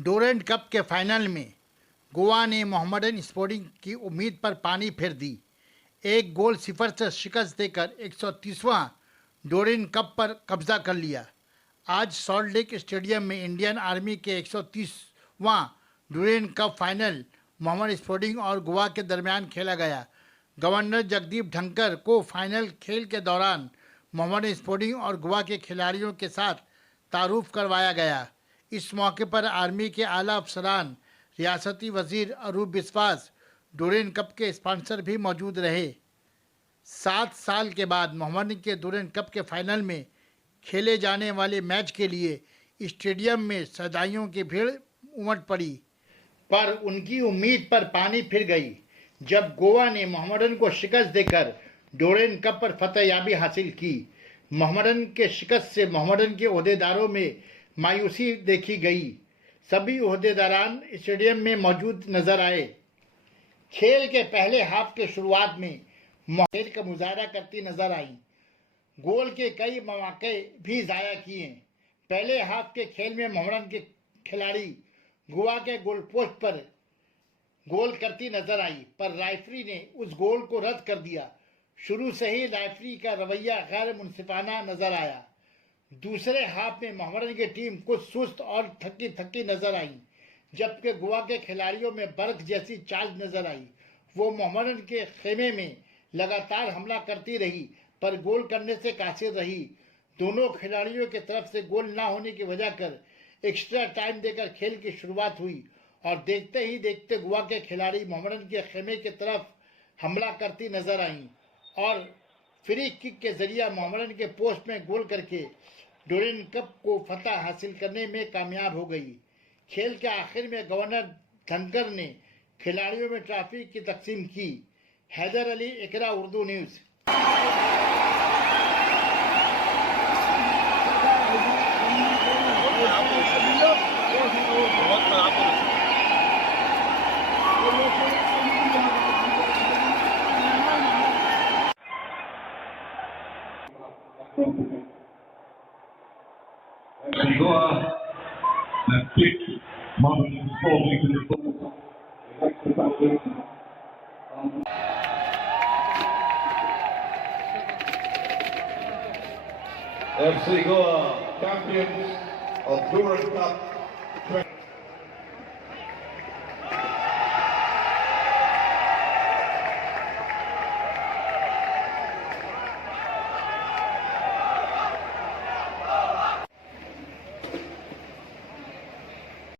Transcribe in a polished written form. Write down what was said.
Durant cup के final में गोवा ने मोहम्मडन स्पोर्टिंग की उम्मीद पर पानी फेर दी। एक गोल सिफर से शिकस्त देकर 130वां डोरेंट कप पर कब्जा कर लिया। आज सॉल्ट लेक स्टेडियम में इंडियन आर्मी के 130वां Durand cup final Mohammedan Sporting और गोवा के दरमियान खेला गया। गवर्नर जगदीप धनखड़ को फाइनल खेल के दौरान मोहम्मडन स्पोर्टिंग और गोवा के खिलाड़ियों के साथ तारुफ करवाया गया। इस मौके पर आर्मी के आला अफसरान, रियासती वजीर अरूप बिस्वास, डोरेंट कप के स्पॉन्सर भी मौजूद रहे। 7 साल के बाद मोहम्मडन के डोरेंट कप के फाइनल में खेले जाने वाले मैच के लिए स्टेडियम में सदाइयों की भीड़ उमड़ पड़ी, पर उनकी उम्मीद पर पानी फिर गई जब गोवा ने मोहम्मडन को शिकस्त देकर डोरेंट कप पर फतेहयाबी हासिल की। मोहम्मडन के शिकस्त से मोहम्मडन के ओहदेदारों में मायूसी देखी गई। सभी ओहदेदारान स्टेडियम में मौजूद नजर आए। खेल के पहले हाफ के शुरुआत में खेल का मुजाहरा करती नजर आई। गोल के कई मौके भी जाया किए। पहले हाफ के खेल में मोहम्मडन के खिलाड़ी गोवा के गोल पोस्ट पर गोल करती नजर आई, पर रेफरी ने उस गोल को रद्द कर दिया। शुरू से ही रेफरी का रवैया गैर मुनसिफाना नजर आया। दूसरे हाफ में मोहम्मडन की टीम कुछ सुस्त और थकी थकी नजर आई, जबकि गोवा के खिलाड़ियों में बर्फ जैसी चाल नजर आई। वो मोहम्मडन के खेमे में लगातार हमला करती रही, पर गोल करने से कासिर रही। दोनों खिलाड़ियों की तरफ से गोल ना होने की वजह कर एक्स्ट्रा टाइम देकर खेल की शुरुआत हुई और देखते ही देखते गोवा के खिलाड़ी मोहम्मडन के खेमे की तरफ हमला करती नजर आई और फ्री किक के जरिए मोहम्मडन के पोस्ट में गोल करके डोरेंट कप को फतह हासिल करने में कामयाब हो गई। खेल के आखिर में गवर्नर धनखड़ ने खिलाड़ियों में ट्रॉफी की तकसीम की। Haider Ali, Iqra Urdu news. Goa have picked Mohammedan Sporting to the football. FC Goa, champions of Durand Cup 20.